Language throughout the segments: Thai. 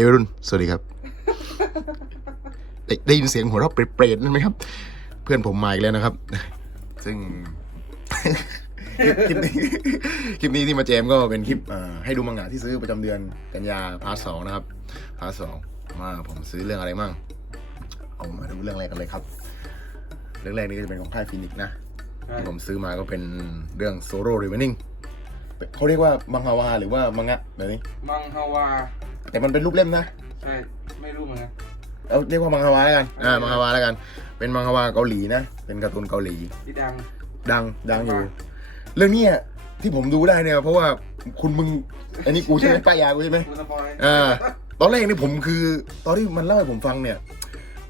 ฮ้ยวัยรุ่น สวัสดีครับได้ได้ยินเสียงหัวเราะเปรตๆนั่นไหมครับ เพื่อนผมมาอีกแล้วนะครับ ซึ่ง คลิปนี้คลิปนี้ที่มาแจมก็เป็นคลิปเอ่อให้ดูมังงะที่ซื้อประจำเดือนกันยาพาร์ทสองนะครับพาร์ทสองมาผมซื้อเรื่องอะไรมั่งเอามาดูเรื่องแรกกันเลยครับ เรื่องแรกนี้ก็จะเป็นของค่ายฟินิกส์นะ ที่ผมซื้อมาก็เป็นเรื่องโซโล่รีเวนิ่งเขาเรียกว่ามังฮาวาหรือว่ามังงะแบบนี้ มังฮาวา แต่มันเป็นรูปเล่มนะใช่ไม่รู้เหมือนกันเอาเรียกว่ามังฮาวาแล้วกัน อ่า มังฮาวาแล้วกัน เป็นมังฮาวาเกาหลีนะ เป็นการ์ตูนเกาหลี ที่ดัง ดัง ดังอยู่ เรื่องเนี้ยที่ผมดูได้เนี่ย เพราะว่าคุณมึง อันนี้กูใช่ไหมป้ายากูใช่ไหมคุณสปอยอ่า ตอนแรกนี่ผมคือ ตอนที่มันเล่าให้ผมฟังเนี่ย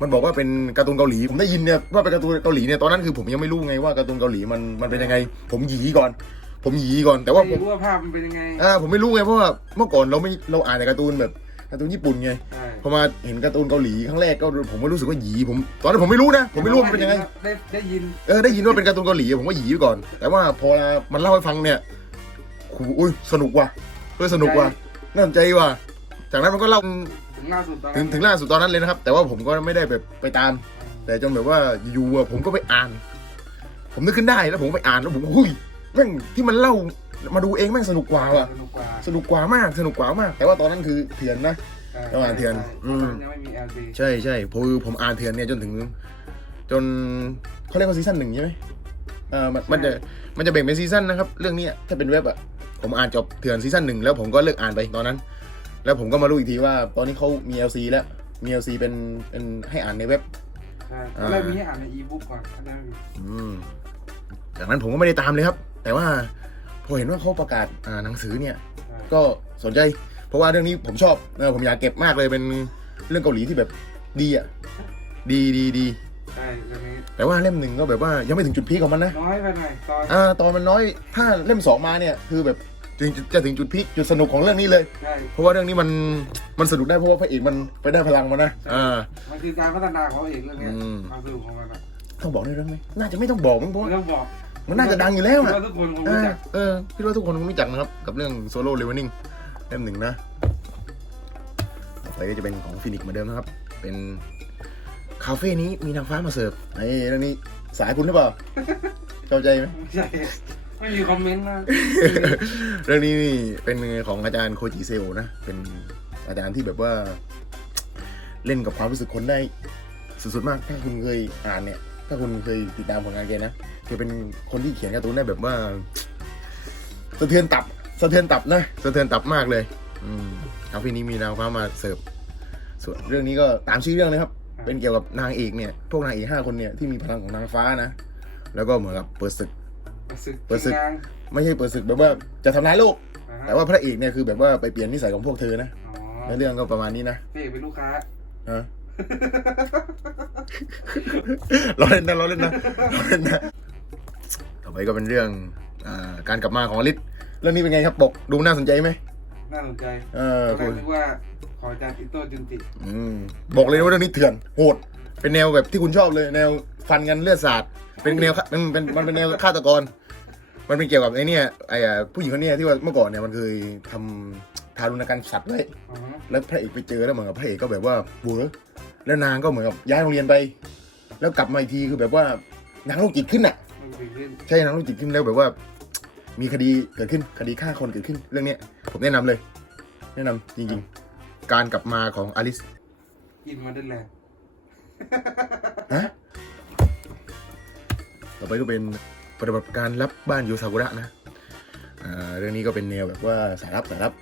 มันบอกว่าเป็นการ์ตูนเกาหลี ผมได้ยินเนี่ยว่าเป็นการ์ตูนเกาหลีเนี่ย ตอนนั้นคือผมยังไม่รู้ไงว่าการ์ตูนเกาหลีมันมันเป็นยังไง ผมหยีก่อน ผมหยีก่อนแต่ว่าไม่ผมรู้ว่าภาพมันเป็นยังไงอ่าผมไม่รู้ไงเพราะว่าเมื่อก่อนเราไม่เราอ่านแต่การ์ตูนแบบการ์ตูนญี่ปุ่นไงใช่พอมาเห็นการ์ตูนเกาหลีครั้งแรกก็ผมก็รู้สึกว่าหยีผมตอนนั้นผมไม่รู้นะผมไม่รู้ว่ามันเป็นยังไงได้ได้ยินเออได้ยินว่าเป็นการ์ตูนเกาหลีผมก็หยีไปก่อน แต่ว่าพอมันเล่าให้ฟังเนี่ยโอ้โหอุ้ยสนุกว่ะเออสนุกว่ะน่าสนใจว่ะจากนั้นมันก็เล่าถึงล่าสุดตอนถึนั้งนถึงล่าสุดตอนนั้นเลยนะครับ แต่ว่าผมก็ไม่ได้แบบไปตาม แต่จนแบบว่าอยู่ๆอะผมก็ไปอ่าน ผมนึกขึ้นได้แล้วผมก็ไปอ่านแล้วผมก็หุ้ย แม่งที่มันเล่ามาดูเองแม่งสนุกกว่าว่ะสนุกกว่าสนุกกว่ามากสนุกกว่ามาก แต่ว่าตอนนั้นคือเถื่อนนะใช่ระหว่างเทียนใช่อืม ยังไม่มี LD ใช่ใช่ผมผมอ่านเถื่อนเนี่ยจนถึง จนเขาเรียกว่าซีซั่นหนึ่งใช่ไหมเออมันมันจะมันจะแบ่งเป็นซีซั่นนะครับ เรื่องเนี้ยถ้าเป็นเว็บอะผมอ่านจบเถื่อนซีซั่นหนึ่งแล้วผมก็เลิกอ่านไปตอนนั้น แล้วผมก็มารู้อีกทีว่า ตอนนี้เขามี LC แล้วมี LC เป็นเป็นให้อ่านในเว็บ ใช่ตอนแรกมีให้อ่านในอีบุ๊กก่อนถ้าได้ไม่ผิดอืมจากนั้นผมก็ไม่ได้ตามเลยครับ แต่ว่าพอเห็นว่าเขาประกาศอ่าหนังสือเนี่ยใช่ก็สนใจ เพราะว่าเรื่องนี้ผมชอบเออผมอยากเก็บมากเลยเป็นเรื่องเกาหลีที่แบบดีอะดีดีดีใช่เรื่องนี้แต่ว่าเล่มหนึ่งก็แบบว่ายังไม่ถึงจุดพีคของมันนะน้อยไปหน่อยตอนอ่าตอนมันน้อยถ้าเล่มสองมาเนี่ยคือแบบถึงจะถึงจุดพีคจุดสนุกของเรื่องนี้เลย ใช่เพราะว่าเรื่องนี้มันมันสนุกได้เพราะว่าพระเอกมันไปได้พลังมานะใช่อ่า มันคือการพัฒนาของเอกเรื่องเนี้ยอืม ความสนุกของมันอะต้องบอกได้เรื่องไหมน่าจะไม่ต้องบอกมั้งเพราะว่าไม่ต้องบอก มันน่าจะดังอยู่แล้วคิดอะว่าทุกคนคงเอรู้อจักเออพี่ว่าทุกคนคงรู้จักนะครับ กับเรื่องโซโล่เลเวนิ่งเล่มหนึ่งนะต่อไปก็จะเป็นของฟินิกเหมือนเดิมนะครับ เป็นคาเฟ่นี้มีนางฟ้ามาเสิร์ฟไอ้เรื่องนี้สายคุณหรือเปล่า เข้าใจไหม ไม่ใช่ไม่มีคอมเมนต์นะเรื่องนี้นี่เป็นของอาจารย์โคจิเซโอนะ เป็นอาจารย์ที่แบบว่า เล่นกับความรู้สึกคนได้สุดๆมาก ถ้าคุณเคยอ่านเนี่ย ถ้าคุณเคยติดตามผลงานแกนะแกเป็นคนที่เขียนการ์ตูนได้แบบว่าสะเทือนตับสะเทือนตับนะสะเทือนตับมากเลย อืมคาเฟ่นี้มีนางฟ้ามาเสิร์ฟส่วนเรื่องนี้ก็ตามชื่อเรื่องนะครับ เป็นเกี่ยวกับนางเอกเนี่ย พวกนางเอกห้าคนเนี่ยที่มีพลังของนางฟ้านะ แล้วก็เหมือนกับเปิดศึกศึกเปิดศึกงานไม่ใช่เปิดศึกแบบว่าจะทำร้ายโลกอ่าฮะแต่ว่าพระเอกเนี่ยคือแบบว่าไปเปลี่ยนนิสัยของพวกเธอนะอ๋อในเรื่องก็ประมาณนี้นะพระเอกเป็นลูกค้าฮะ เราเล่นนะเราเล่นนะเราเล่นนะ ต่อไปก็เป็นเรื่องอาการกลับมาของอลิศเรื่องนี้เป็นไงครับปกดูน่าสนใจไหมน่าสนใจเออตอนแรคุกณนึกว่าขออาจารย์อิโต้จุนติ อืมบอกเลยว่าเรื่องนี้เถื่อนโหด เป็นแนวแบบที่คุณชอบเลยแนวฟันกันเลือดสาดเป็นแนวมันเป็นมันเป็นแนวฆาตกร มันเป็นเกี่ยวกับไอ้เนี่ยไอ้อะผู้หญิงคนเนี้ยที่ว่าเมื่อก่อนเนี่ยมันเคยทำ ทารุณกรรมสัตว์ไว้อ๋อแล้วพระเอกไปเจอแล้วเหมือนกับพระเอกก็แบบว่าเวอร์แล้วนางก็เหมือนกับย้ายโรงเรียนไป แล้วกลับมาอีกทีคือแบบว่านางโรคจิตขึ้นอะ มันเกิดขึ้นใช่นางโรคจิตขึ้นแล้วแบบว่า มีคดีเกิดขึ้นคดีฆ่าคนเกิดขึ้นเรื่องเนี้ยผมแนะนำเลย แนะนำจริงๆ การกลับมาของอลิสกินมาเดินแลนด์ฮะต่อไปก็เป็นปฏิบัติการรับบ้านยูซากุระนะอ่าเรื่องนี้ก็เป็นแนวแบบว่าสายลับสายลับ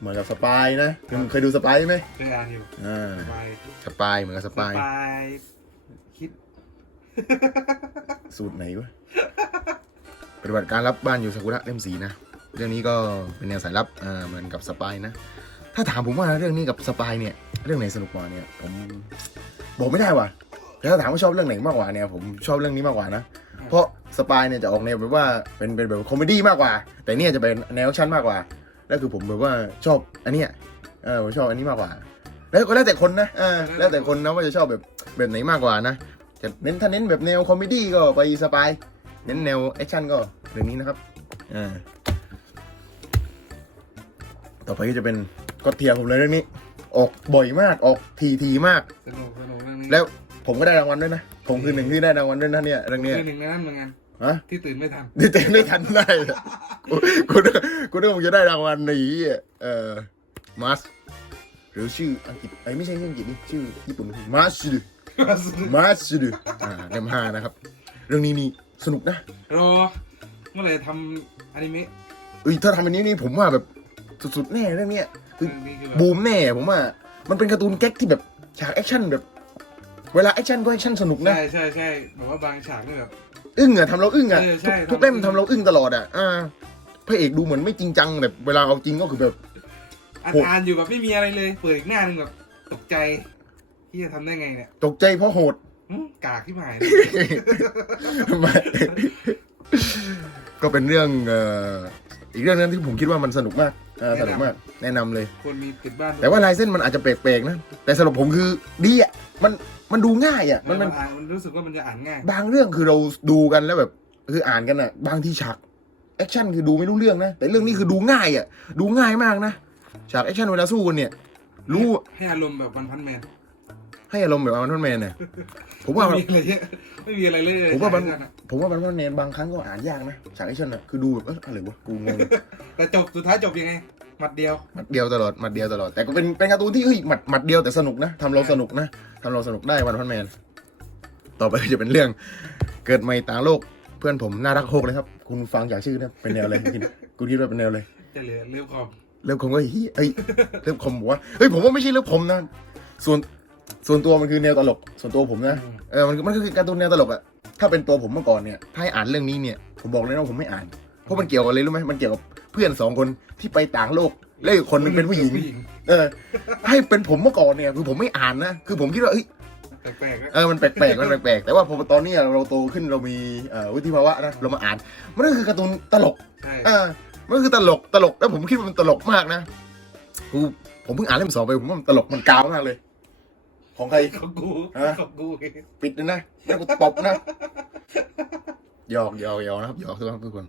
เหมือนกับสปายนะเคยดูสปายไหมเคยอ่านอยู่อ่าไปสปายเหมือนกับสปายไปคิด สูตรไหนวะปฏิบัติการรับบ้านอยู่ซากุระเล่มสีนะ เรื่องนี้ก็เป็นแนวสายลับอ่าเหมือนกับสปายนะ ถ้าถามผมว่าเรื่องนี้กับสปายเนี่ย เรื่องไหนสนุกกว่าเนี่ย ผมบอกไม่ได้ว่ะแต่ถ้าถามว่าชอบเรื่องไหนมากกว่าเนี่ย ผมชอบเรื่องนี้มากกว่านะ เพราะสปายเนี่ยจะออกแนวแบบว่าเป็นเป็นแบบคอมเมดี้มากกว่า แต่เนี่ยจะเป็นแนวแอคชั่นมากกว่า แล้วคือผมแบบว่าชอบอันเนี้ยเออผมชอบอันนี้มากกว่า แล้วก็แล้วแต่คนนะเออแล้วแต่คนนะว่าจะชอบแบบแบบไหนมากกว่านะจะเน้นถ้าเน้นแบบแนวคอมเมดี้ก็ไปสปายเน้นแนวแอคชั่นก็เรื่องนี้นะครับอ่าต่อไปก็จะเป็นก็เทียร์ผมเลยเรื่องนี้ ออกบ่อยมากออกทีทีมาก สนุกสนุกเรื่องนี้แล้วผมก็ได้รางวัลด้วยนะผมคือหนึ่งที่ได้รางวัลด้วยนะเนี่ยเรื่องเนี้ยคือหนึ่งในนั้นเหมือนกัน ฮะที่ตื่นไม่ทันดีใจไม่ทันได้เลยกูกูนึกกูนึกว่าผมจะได้รางวัลในอีอะเอ่อมาสหรือชื่ออังกฤษไอ้ยไม่ใช่ชื่ออังกฤษนี่ชื่อญี่ปุ่นมาสดูมาสดูอ่าเล่มห้านะครับ เรื่องนี้นี่สนุกนะ รอเมื่อไหร่จะทำอนิเมะเอ้ยถ้าทำอันนี้นี่ผมว่าแบบสุดๆแน่เรื่องเนี้ยคือเรื่องนี้คือแบบบูมแน่ผมว่า มันเป็นการ์ตูนแก๊กที่แบบฉากแอคชั่นแบบ เวลาแอคชั่นก็แอคชั่นสนุกนะ ใช่ใช่ใช่แบบว่าบางฉากนี่แบบ อึ้งอะทำเราอึ้งอะเออใช่ทุกทุกทำเล่มอึ้ง ทำเราอึ้งตลอดอะอ่าพระเอกดูเหมือนไม่จริงจังแบบเวลาเอาจริงก็คือแบบ อาโหจารย์อยู่แบบไม่มีอะไรเลย เปิดอีกหน้าหนึงแบบตกใจที่จะทำได้ไงเนี่ยตกใจเพราะโหด หึกากที่หมายไม่ก็เป็นเรื่องเอ่ออีกเรื่องนึงที่ผมคิดว่ามันสนุกมากเออสนุกมาก แนะนำเลย คนมีติดบ้านแต่ว่าลายเส้นมันอาจจะแปลกๆนะ แต่สำหรับผมคือดีอะ มันมันดูง่ายอะ มัมันนมัมันนอ่านมันรู้สึกว่ามันจะอ่านง่าย บางเรื่องคือเราดูกันแล้วแบบ คืออ่านกันอะ บางที่ฉากแอคชั่นคือดูไม่รู้เรื่องนะ แต่เรื่องนี้คือดูง่ายอะ ดูง่ายมากนะ ฉากแอคชั่นเวลาสู้กันเนี่ย รู้ ให้อารมณ์แบบวันพันแมน ให้อารมณ์แบบอัลนแมนเนี่ย ผมว่า ไม่มีอะไรเยอะไม่มีอะไรเลยผมว่ามันฉกนั้นอะผมว่าอัลนแมนบางครั้งก็อ่านยากนะ ฉากแอคชั่นอะ คือดูแบบเอออะไรวะ กูงงแต่จบสุดท้ายจบยังไง หมัดเดียวหมัดเดียวตลอดหมัดเดียวตลอดแต่ก็เป็นเป็นการ์ตูนที่เฮ้ยหมัดหมัดเดียวแต่สนุกนะทำเราสนุกนะทำเราสนุกได้วันพันแมน ต่อไปก็จะเป็นเรื่อง เกิดใหม่ต่างโลกเพื่อนผมน่ารักโคกเลยครับ คุณฟังจากชื่อนะเป็นแนวอะไรคุณคุณคิดว่าเป็นแนวอะไรจะเหลือเรื่องคอมเริ่มคมก็เฮ้ยเอ้ยเริ่มคมบอกว่าเฮ้ยผมว่าไม่ใช่เริ่มคมนะส่วนส่วนตัวมันคือแนวตลก ส่วนตัวผมนะเออมันมันก็คือการ์ตูนแนวตลกอะถ้าเป็นตัวผมเมื่อก่อนเนี่ยถ้าให้อ่านเรื่องนี้เนี่ยผมบอกเลยนะว่าผมไม่อ่านเพราะมันเกี่ยวกับอะไรรู้ไหมมันเกี่ยวกับเพื่อนสองคนที่ไปต่างโลกแล้วอีกคนหนึงเป็นผู้หญิง เออ ให้เป็นผมเมื่อก่อนเนี่ย คือผมไม่อ่านนะคือผมคิดว่าเอ้ยแปลกๆนะเออมันแปลกๆมันแปลกๆแต่ว่าพอตอนนี้เราโตขึ้นเรามีเอ่อวุฒิภาวะนะเรามาอ่าน มันก็คือการ์ตูนตลกใช่เออมันคือตลกตลกแล้วผมคิดว่ามันตลกมากนะกูผมเพิ่งอ่านเล่มสองไปผมว่ามันตลกมันกาวมากเลย ของใครของกูฮะของกูปิดเลยนะแล้วกูตบนะหยอกหยอกหยอกนะครับหยอกทุกคนทุกคน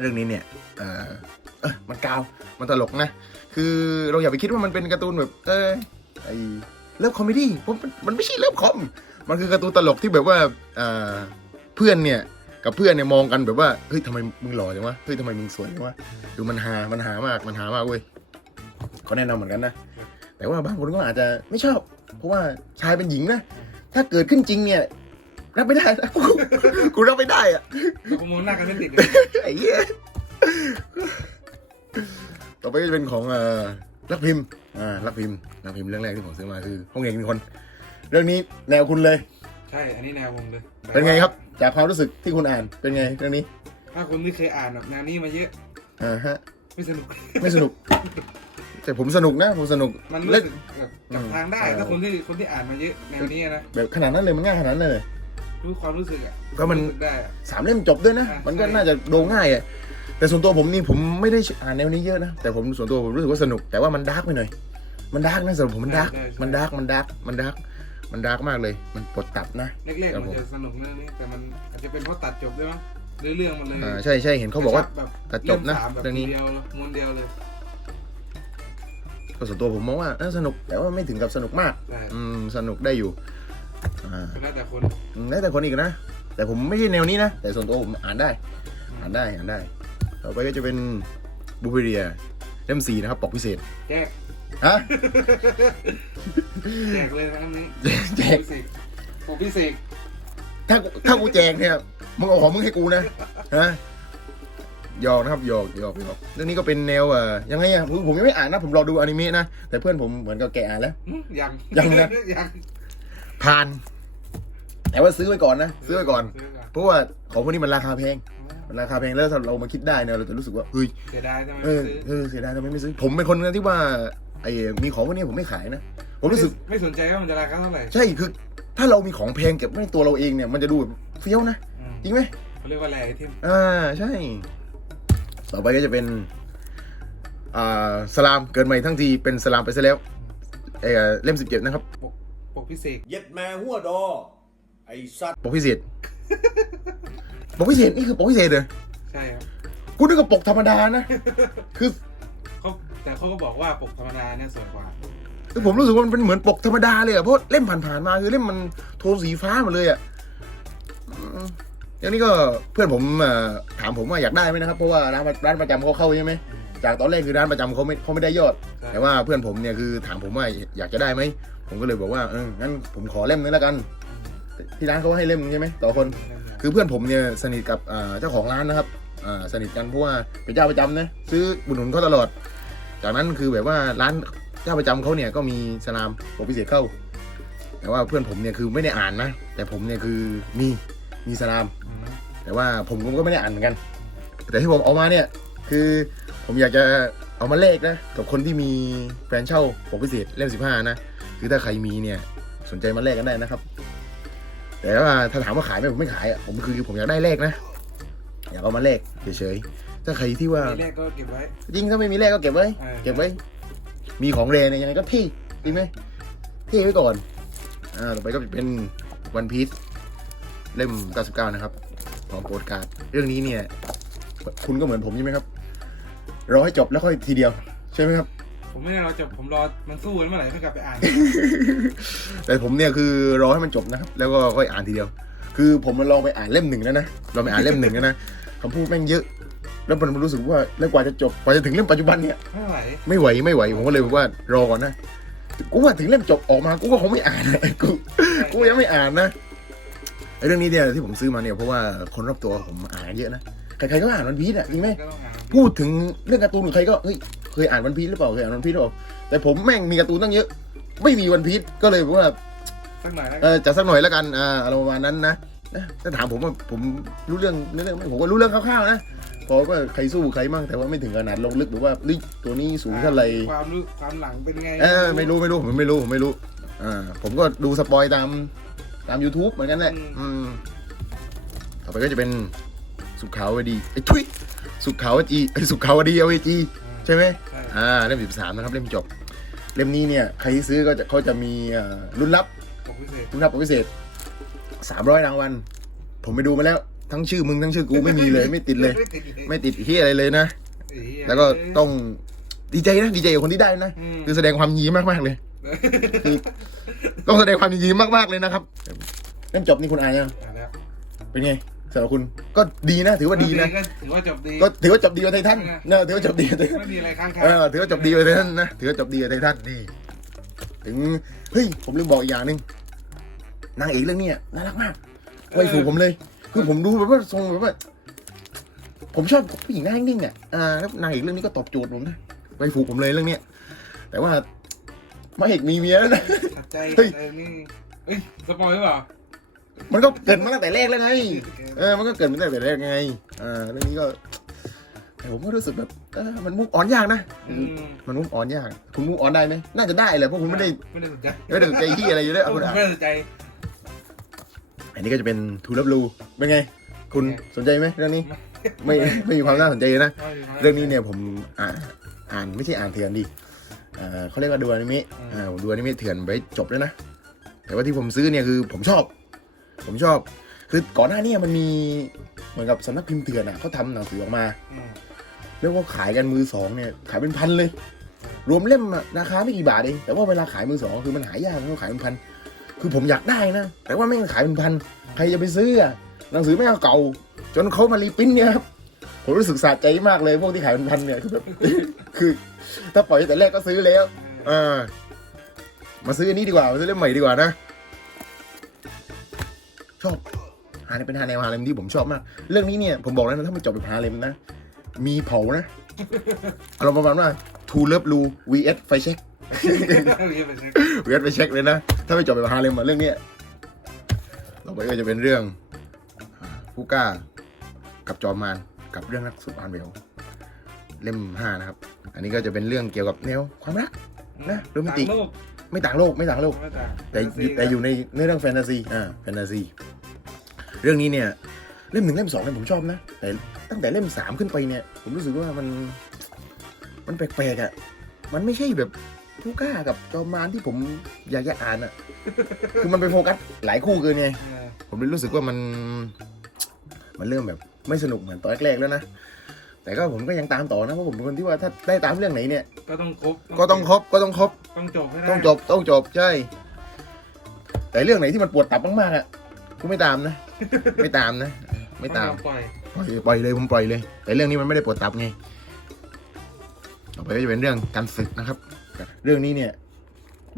เรื่องนี้เนี่ยเออเออมันกาวมันตลกนะ คือเราอย่าไปคิดว่ามันเป็นการ์ตูนแบบเออไอเลิฟคอมเมดี้ผมมันมันไม่ใช่เลิฟคอมมันคือการ์ตูนตลกที่แบบว่าเออเพื่อนเนี่ยกับเพื่อนเนี่ยมองกันแบบว่าเฮ้ยทำไมมึงหล่อจังวะเฮ้ยทำไมมึงสวยจังวะดูมันหามันหามากมันหามากเว้ยก็แนะนำเหมือนกันนะแต่ว่าบางคนก็อาจจะไม่ชอบ เพราะว่าชายเป็นหญิงนะถ้าเกิดขึ้นจริงเนี่ย รับไม่ได้นะกูกูรับไม่ได้อะแล้วกูมองหน้ากันไม่ติดเลยไอ้เหี้ยต่อไปก็จะเป็นของเอ่อรักพิมพ์อ่ารักพิมพ์รักพิมพ์เรื่องแรกที่ผมซื้อมาคือห้องเอกมีคน เรื่องนี้แนวคุณเลย ใช่ อันนี้แนวผมเลยเป็นไงครับ จากความรู้สึกที่คุณอ่านเป็นไงเรื่องนี้ ถ้าคนที่เคยอ่านแบบแนวนี้มาเยอะอ่าฮะ ไม่สนุก ไม่สนุก แต่ผมสนุกนะผมสนุก มันรู้เล่นสึกแบบจับทางได้อืมถ้าคนที่คนที่อ่านมาเยอะแนวนี้นะแบบขนาดนั้นเลยมันง่ายขนาดนั้นเลย รู้ความรู้สึกอะก็มัน รู้สึกได้อะ สามเล่มจบด้วยนะ อ่ามันก็ใช่ น่าจะโดง่ายอะแต่ส่วนตัวผมนี่ผมไม่ได้อ่านแนวนี้เยอะนะ แต่ผมส่วนตัวผมรู้สึกว่าสนุก แต่ว่ามันดาร์กไปหน่อย มันดาร์กนะสำหรับผมมันดาร์กใช่ใช่มันดาร์ก มันดาร์ก มันดาร์ก มันดาร์กมากเลย มันปวดตับนะ แรกครัๆบมันผมจะสนุกเรื่องนี้แต่มันอาจจะเป็นเพราะตัดจบด้วยมั้งหรือเรื่องมันเลยอ่า ใช่ใช่เห็นเขาบอกว่าแบบตัดจบนะเล่มสามแบบเรื่องนี้ทีเดียวม้วนเดียวเลยก็ส่วนตัวผมมองว่าเออสนุก แต่ว่าไม่ถึงกับสนุกมากใช่อืม สนุกได้อยู่ อ่าก็แล้วแต่คนอืมแล้วแต่คนอีกนะ แต่ผมไม่ใช่แนวนี้นะ แต่ส่วนตัวผมอ่านได้ อ่านได้ อ่านได้ ต่อไปก็จะเป็นบูเบเรียเล่มสี่นะครับ ปกพิเศษ แจกฮะ แจกเลยนะครับนี้แจก พิเศษโอ้พิเศษถ้ากูถ้ากูแจกเนี่ย มึงเอาของมึงให้กูนะ ฮะหยอกนะครับหยอกหยอกหยอกเรื่องนี้ก็เป็นแนวเอ่อยังไงอะผมผมยังไม่อ่านนะ ผมรอดูอนิเมะนะ แต่เพื่อนผมเหมือนกับแกอ่านแล้ว หึยังยังนะ ยัง ผ่าน แต่ว่าซื้อไว้ก่อนนะซื้อไว้ก่อน ซื้อก่อนเพราะว่าของพวกนี้มันราคาแพงมันราคาแพงแล้วถ้าเรามาคิดได้เนี่ยเราจะรู้สึกว่าเฮ้ยเสียดายทำไมเอไม่อซื้อเออเสียดายทำไมไม่ซื้อ ผมเป็นคนนะที่ว่าไอ้มีของพวกนี้ผมไม่ขายนะผมรู้สึก ไม่สนใจว่ามันจะราคาเท่าไหร่ใช่คือถ้าเรามีของแพงเก็บไว้ในตัวเราเองเนี่ยมันจะดูแบบเฟี้ยวนะอืมจริงไหมเขาเรียกว่าแร่ไอเทมอ่าใช่ ต่อไปก็จะเป็นอ่าสลามเกิดใหม่ทั้งทีเป็นสลามไปซะแล้วเออเล่มสิบเจ็ดนะครับ ปก ปกพิเศษ เย็ดแม่หัวดอ ไอ้สัตว์ปกพิเศษ ปกพิเศษนี่คือปกพิเศษเลยใช่ครับกูนึกว่าปกธรรมดานะ คือเขาแต่เขาก็บอกว่าปกธรรมดาเนี่ยสวยกว่า คือผมรู้สึกว่ามันเป็นเหมือนปกธรรมดาเลยอะเพราะเล่มผ่านๆมาคือเล่มมันโทนสีฟ้าหมดเลยอะอืมอย่างนี้ก็เพื่อนผมเอ่อถามผมว่าอยากได้ไหมนะครับ เพราะว่าร้านร้านประจำเขาเข้าใช่ไหมจากตอนแรกคือร้านประจำเขาไม่เขาไม่ได้ยอดใช่แต่ว่าเพื่อนผมเนี่ยคือถามผมว่าอยากจะได้ไหม ผมก็เลยบอกว่าเอองั้นผมขอเล่มนึงแล้วกัน ที่ร้านเขาให้เล่มนึงใช่ไหมต่อคน คือเพื่อนผมเนี่ยสนิทกับอ่าเจ้าของร้านนะครับอ่าสนิทกันเพราะว่าเป็นเจ้าประจำนะซื้อบุญหนุนเขาตลอด จากนั้นคือแบบว่าร้านเจ้าประจำเขาเนี่ยก็มีสลามปกพิเศษเข้า แต่ว่าเพื่อนผมเนี่ยคือไม่ได้อ่านนะ แต่ผมเนี่ยคือมีมีสลามอืมแต่ว่าผมก็ไม่ได้อ่านเหมือนกัน แต่ที่ผมเอามาเนี่ยคือ ผมอยากจะเอามาเลขนะ กับคนที่มีแฟนเช่าปกพิเศษเล่มสิบห้านะคือถ้าใครมีเนี่ยสนใจมาแลกกันได้นะครับ แต่ว่าถ้าถามว่าขายไหมผมไม่ขายอะผมคือผมอยากได้เลขนะ อยากเอามาเลขเฉยๆถ้าใครที่ว่ามีเลขก็เก็บไว้จริงถ้าไม่มีเลขก็เก็บไว้ เออ เก็บไว้ มีของเรเนี่ยยังไงก็ที่จริงไหมที่ไว้ก่อนอ่าต่อไปก็เป็นวันพีซเล่ม 99 นะครับ ของโปรดการ์ดเรื่องนี้เนี่ย คุณก็เหมือนผมใช่ไหมครับ รอให้จบแล้วค่อยทีเดียว ใช่ไหมครับ ผมไม่ได้รอจบผมรอมันสู้กันเมื่อไหร่เพื่อกลับไปอ่าน แต่ผมเนี่ยคือรอให้มันจบนะครับ แล้วก็ค่อยอ่านทีเดียว คือผมมาลองไปอ่านเล่มหนึ่งแล้วนะลองไปอ่านเล่มหนึ่งแล้วนะคำพูดแม่งเยอะ แล้วมันรู้สึกว่าแล้วกว่าจะจบกว่าจะถึงเล่มปัจจุบันเนี่ยไม่ไหวไม่ไหวไม่ไหวผมก็เลยบอกว่ารอก่อนนะกูว่าถึงเล่มจบออกมากูก็คงไม่อ่านนะกูกูยังไม่อ่านนะไอ้เรื่องนี้เนี่ยที่ผมซื้อมาเนี่ยเพราะว่าคนรอบตัวผมอ่านเยอะนะ ใครๆก็อ่านวันพีชอะจริงไหมก็ต้องอ่านพูดถึงเรื่องการ์ตูนใครก็เฮ้ยเคยอ่านวันพีชหรือเปล่าเคยอ่านวันพีชหรือเปล่าแต่ผมแม่งมีการ์ตูนตั้งเยอะ ไม่มีวันพีชก็เลยบอกว่าสักหน่อยแล้วเออจะสักหน่อยแล้วกันอ่าอะไรประมาณนั้นนะนะถ้าถามผมว่าผมรู้เรื่องเรื่องไหมผมก็รู้เรื่องคร่าวๆนะพอว่าใครสู้ใครมั่งแต่ว่าไม่ถึงขนาดลงลึกหรือว่าเฮ้ยตัวนี้สูงเท่าไหร่ความรู้ความหลังเป็นไงเออไม่รู้ไม่รู้ผมไม่รู้ผมไม่รู้อ่าผมก็ดูสปอยตามตาม YouTube เหมือนกันแหละอืมต่อไปก็จะเป็น สุขาวดีไอ้ยทุยสุขาวจีไอ้ยสุขาวดีเอเวจีใช่ไหมใช่อ่าเล่มสิบสามนะครับเล่มจบ เล่มนี้เนี่ยใครที่ซื้อก็จะเขาจะมีอ่ารุ่นลับปกพิเศษรุ่นลับพิเศษสามร้อยรางวัลผมไปดูมาแล้วทั้งชื่อมึงทั้งชื่อกูไม่มีเลยไม่ติดเลย ไม่ติดเลยไม่ติดที่อะไรเลยนะไอ้เหี้ยแล้วก็ต้องดีใจนะดีใจกับคนที่ได้นะอืมคือแสดงความยินดีมากๆเลยคือต้องแสดงความยินดีมากๆเลยนะครับเล่มจบนี่คุณอายยังอ่านแล้วเป็นไง สำหรับคุณก็ดีนะ ถือว่าดีนะก็ถือว่าจบดีก็ถือว่าจบดีกว่าไททันเนอะถือว่าจบดีกว่าไททันไม่มีอะไรค้างคาเออถือว่าจบดีกว่าไททันนะถือว่าจบดีกว่าไททันนี่ถึงเฮ้ยผมลืมบอกอีกอย่างหนึ่งนางเอกเรื่องนี้น่ารักมากไว้ถูกผมเลย คือผมดูแบบว่าทรงแบบว่าผมชอบผู้หญิงหน้านิ่งๆอะอ่าแล้วนางเอกเรื่องนี้ก็ตอบโจทย์ผมนะไว้ผูกผมเลยเรื่องเนี้ยแต่ว่าพระเอกมีเมียแล้วนะขัดใจเฮ้ยขัดใจนี่เอ้ยสปอยหรือเปล่า มันก็เกิดมาตั้งแต่แรกแล้วไง เออ มันก็เกิดมาตั้งแต่แรกไง อ่า เรื่องนี้ก็แต่ผมก็รู้สึกแบบเออมันมุกอ่อนยากนะอืมมันมุกอ่อนยาก คุณมุกอ่อนได้ไหม น่าจะได้แหละเพราะคุณไม่ได้ไม่ได้สนใจไม่ได้สนใจที่อะไรอยู่แล้วผมคุณอะไม่ได้สนใจ อันนี้ก็จะเป็นทูลับลูเป็นไง คุณไงสนใจไหมเรื่องนี้ ไม่ไม่มีความน่าสนใจนะไม่มีเรื่องนี้เนี่ยผมอ่านอ่านไม่ใช่อ่านเถื่อนดิเอ่อเขาเรียกว่าดูอนิเมะอืมอ่าผมดูอนิเมะเถื่อนไปจบแล้วนะ แต่ว่าที่ผมซื้อเนี่ยคือผมชอบ ผมชอบ คือก่อนหน้านี้มันมีเหมือนกับสำนักพิมพ์เถื่อนอะเขาทำหนังสือออกมา อืมแล้วก็ขายกันมือสองเนี่ยขายเป็นพันเลย รวมเล่มอะราคาไม่กี่บาทเองแต่ว่าเวลาขายมือสองคือมันหายากมันก็ขายเป็นพันคือผมอยากได้นะ แต่ว่าไม่งขายเป็นพันใครจะไปซื้ออะหนังสือไม่เอาเก่า จนเขามารีปริ้นท์เนี่ยครับผมรู้สึกสะใจมากเลยพวกที่ขายเป็นพันเนี่ยคือแบบ คือ ถ้าปล่อยแต่แรกก็ซื้อแล้ว เอ่ามาซื้ออันนี้ดีกว่ามาซื้อเล่มใหม่ดีกว่านะ ชอบฮาเลมเป็นฮาแนวฮาเลมที่ผมชอบมาก เรื่องนี้เนี่ยผมบอกแล้วนะถ้ามันจบแบบฮาเลมนะ มีเผานะอารมณ์ประมาณว่า True Love Lu vs ไฟเช็คเรียกไปเช็ค vs ไฟเช็คเลยนะ ถ้าไม่จบแบบฮาเลมอะเรื่องเนี้ยต่อไปก็จะเป็นเรื่องอ่าผู้กล้ากับจอมมารกับเรื่องนักสุดอ่านเวลเล่มห้านะครับ อันนี้ก็จะเป็นเรื่องเกี่ยวกับแนวความรักนะโรแมนติกต่างโลก ไม่ต่างโลกไม่ต่างโลก ไม่ต่างแต่แต่อยู่ในเรื่องแฟนตาซีอ่าแฟนตาซีเรื่องนี้เนี่ยเล่มหนึ่งเล่มสองเนี่ยผมชอบนะแต่ตั้งแต่เล่มสามขึ้นไปเนี่ย ผมรู้สึกว่ามัน มันแปลกๆอะมันไม่ใช่แบบผู้กล้ากับจอมมารที่ผมอยากจะอ่านอะ คือมันไปโฟกัสหลายคู่เกินไงเออผมเลยรู้สึกว่ามัน มันเริ่มแบบไม่สนุกเหมือนตอนแรกๆแล้วนะ แต่ก็ผมก็ยังตามต่อนะเพราะผมเป็นคนที่ว่าถ้าได้ตามเรื่องไหนเนี่ย ก็ต้องครบก็ต้องครบก็ต้องครบต้องจบให้ได้ต้องจบต้องจบใช่ แต่เรื่องไหนที่มันปวดตับมากๆอะกูไม่ตามนะ ไม่ตามนะ ไม่ตามต้องยอปล่อยปล่อยปล่อยเลยผมปล่อยเลย แต่เรื่องนี้มันไม่ได้ปวดตับไงต่อไปก็จะเป็นเรื่องการศึกนะครับ เรื่องนี้เนี่ย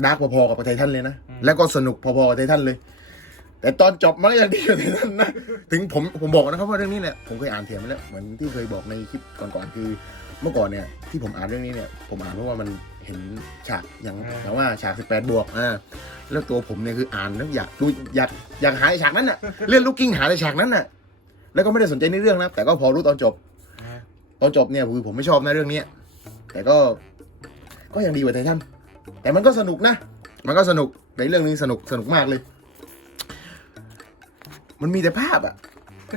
ดาร์กพอๆกับไททันเลยนะแล้วก็สนุกพอๆกับไททันเลย แต่ตอนจบมันก็ยังดีกว่าไททันนะ ถึงผมผมบอกนะครับว่าเรื่องนี้เนี่ยผมเคยอ่านเถียงมาแล้วเหมือนที่เคยบอกในคลิปก่อนๆคือเมื่อก่อนเนี่ยที่ผมอ่านเรื่องนี้เนี่ยผมอ่านเพราะว่ามันเห็นฉากอย่างแต่ว่าฉาก 18 บวกอ่าแล้วตัวผมเนี่ยคืออ่านแล้วอยากดูอยากอยากหาไอ้ฉากนั้นน่ะเลื่อนลูกกิ้งหาในฉากนั้นน่ะ แล้วก็ไม่ได้สนใจในเรื่องนะแต่ก็พอรู้ตอนจบอ่าตอนจบเนี่ยคือผมไม่ชอบนะเรื่องเนี้ยแต่ก็ก็ยังดีกว่าไททันแต่มันก็สนุกนะ มันก็สนุกในเรื่องนี้สนุกสนุกมากเลย มันมีแต่ภาพอะ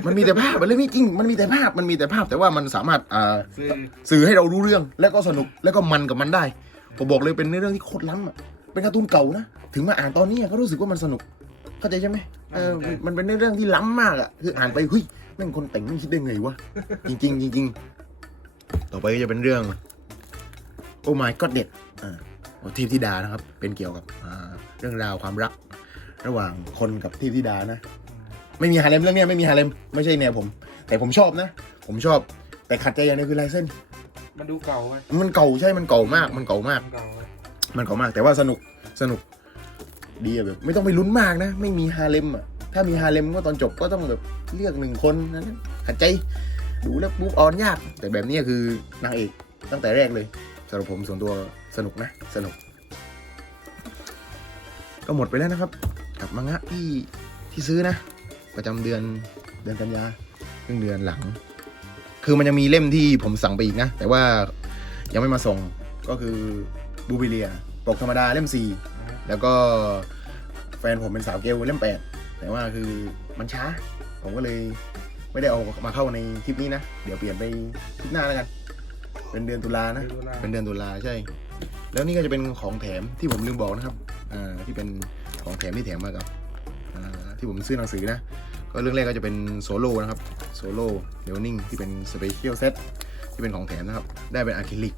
มันมีแต่ภาพอะเรื่องนี้จริง มันมีแต่ภาพ มันมีแต่ภาพ แต่ว่ามันสามารถอ่าซื้อสื่อให้เรารู้เรื่อง แล้วก็สนุก แล้วก็มันกับมันได้ ผมบอกเลยเป็นเรื่องที่โคตรล้ำอะ เป็นการ์ตูนเก่านะ ถึงมาอ่านตอนนี้ก็รู้สึกว่ามันสนุก เข้าใจใช่ไหมเออมันเป็นเรื่องที่ล้ำมากอะ คืออ่านไปเฮ้ยแม่งคนแต่งไม่คิดได้ไงวะ จริงๆจริงๆต่อไปก็จะเป็นเรื่อง โอ้ my god เด็ดอ่าเทพธิดานะครับ เป็นเกี่ยวกับอ่าเรื่องราวความรัก ระหว่างคนกับเทพธิดานะ ไม่มีฮาเลมเรื่องเนี้ยไม่มีฮาเลมไม่ใช่แนวผม แต่ผมชอบนะ ผมชอบแต่ขัดใจอย่างเดียวคือลายเส้น มันดูเก่าไปมันเก่าใช่มันเก่ามาก มันเก่ามาก มันเก่าไปมันเก่ามาก แต่ว่าสนุกสนุกดีอะแบบ ไม่ต้องไปลุ้นมากนะ ไม่มีฮาเลมอะถ้ามีฮาเลมก็ตอนจบก็ต้องแบบเลือกหนึ่งคนนั้นขัดใจดูแล้วปุ๊บออนยาก แต่แบบนี้คือนางเอกตั้งแต่แรกเลยสำหรับผมส่วนตัวสนุกนะ สนุก ก็หมดไปแล้วนะครับ กับมังงะที่ที่ซื้อนะ ประจำเดือนเดือนกันยาครึ่งเดือนหลัง คือมันยังมีเล่มที่ผมสั่งไปอีกนะ แต่ว่ายังไม่มาส่งก็คือบูบิเลียปกธรรมดาเล่มสี่แล้วก็แฟนผมเป็นสาวเกลเล่มแปดแต่ว่าคือมันช้า ผมก็เลยไม่ได้เอามาเข้าในคลิปนี้นะ เดี๋ยวเปลี่ยนไปคลิปหน้าแล้วกัน เป็นเดือนตุลานะดูแลเป็นเดือนตุลาใช่ แล้วนี่ก็จะเป็นของแถมที่ผมลืมบอกนะครับ อ่า ที่เป็นของแถมที่แถมมากับอ่า ที่ผมซื้อหนังสือนะ ก็เรื่องแรกก็จะเป็นโซโล่นะครับโซโล่เดวนิ่งที่เป็นสเปเชียลเซตที่เป็นของแถมนะครับ ได้เป็นอะคริลิก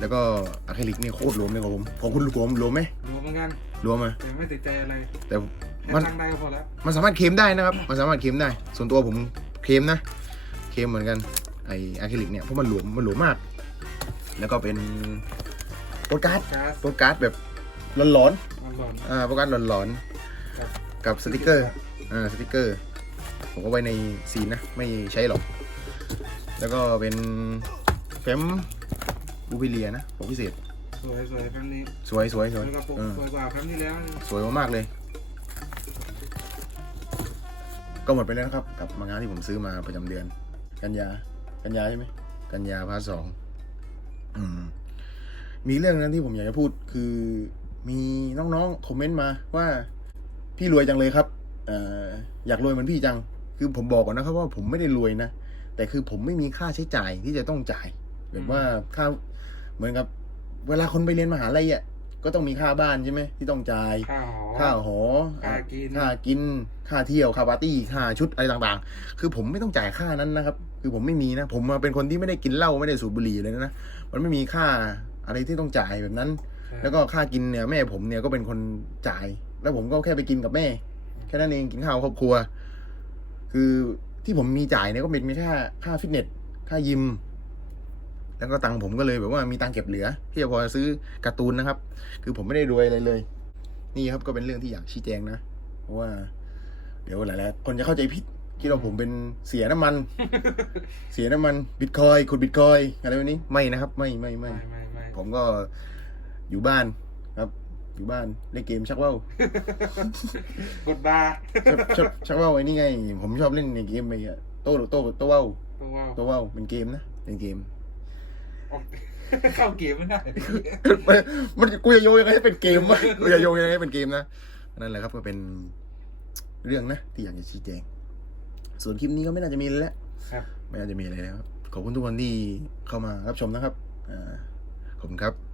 แล้วก็อะคริลิกนี่โคตรรวมเลยของผมของคุณรวมรวมไหมรวมเหมือนกันรวมไหมแต่ไม่ติดใจอะไร แต่แค่มันตั้งได้ก็พอแล้วมันสามารถเคลมได้นะครับ มันสามารถเคลมได้ ส่วนตัวผมเคลมนะเคลมเหมือนกันไออะคริลิกเนี่ยเพราะมันหลวมมันหลวมมาก แล้วก็เป็นโปสการ์ดก๊าซโปสการ์ดแบบหลอนมันหล่นๆอ่าโปสการ์ดหลอนครับๆ กับสติกเกอร์อ่าสติกเกอร์ ผมก็ไว้ในซีนนะ ไม่ใช้หรอก แล้วก็เป็นแฟ้มบูบิเลียนะของพิเศษ สวยสวยแฟมนี้สวยสวยสวยแล้วก็ปกเออสวยกว่าแฟมที่แล้วสวยมากๆเลย ก็หมดไปแล้วนะครับ กับมังงะที่ผมซื้อมาประจำเดือน กันยา กันยาใช่ไหมกันยาพาร์ทสองอืมมีเรื่องนั้นที่ผมอยากจะพูดคือมีน้องๆ คอมเมนต์มาว่า พี่รวยจังเลยครับเอ่ออยากรวยเหมือนพี่จัง คือผมบอกก่อนนะครับว่าผมไม่ได้รวยนะ แต่คือผมไม่มีค่าใช้จ่ายที่จะต้องจ่ายแบบว่าค่าเหมือนกับ เวลาคนไปเรียนมหาลัยอะก็ต้องมีค่าบ้านใช่ไหมที่ต้องจ่ายข้าวหอค่าหอค่ากินค่ากินค่าเที่ยวค่าปาร์ตี้ค่าชุดอะไรต่างๆ คือผมไม่ต้องจ่ายค่านั้นนะครับ คือผมไม่มีนะ ผมมาเป็นคนที่ไม่ได้กินเหล้าไม่ได้สูบบุหรี่เลยนะมันไม่มีค่าอะไรที่ต้องจ่ายแบบนั้น แล้วก็ค่ากินเนี่ยแม่ผมเนี่ยก็เป็นคนจ่าย แล้วผมก็แค่ไปกินกับแม่ แค่นั้นเองกินข้าวครอบครัว คือที่ผมมีจ่ายเนี่ยก็เป็นมีค่าค่าฟิตเนสค่ายิม แล้วก็ตังค์ผมก็เลยแบบว่ามีตังค์เก็บเหลือที่จะพอซื้อการ์ตูนนะครับ คือผมไม่ได้รวยอะไรเลย นี่ครับก็เป็นเรื่องที่อยากชี้แจงนะเพราะว่า เดี๋ยวหลายๆคนจะเข้าใจผิดคิดว่าผมเป็นเสียน้ำมัน เสียน้ำมันบิตคอยขุดบิตคอยอะไรแบบนี้ไม่นะครับ ไม่ไม่ไม่ไม่ไม่ไม่ผมก็อยู่บ้านครับ อยู่บ้านเล่นเกมชักว่าวกดบาร์ชักชักชักว่าวไอ้นี่ไง ผมชอบเล่นในเกมไปอะโต้โต้โต้ว่าวตัวว่าวโต้ว่าวเป็นเกมนะเป็นเกม ออกเข้าเกมไม่ได้มันกูจะโยงยังไงให้เป็นเกมวะกูจะโยงยังไงให้เป็นเกมนะนั่นแหละครับก็เป็นเรื่องนะ ที่อยากจะชี้แจง ส่วนคลิปนี้ก็ไม่น่าจะมีอะไรแล้วครับ ไม่น่าจะมีอะไรแล้วครับขอบคุณทุกคนที่เข้ามารับชมนะครับอ่าขอบคุณครับ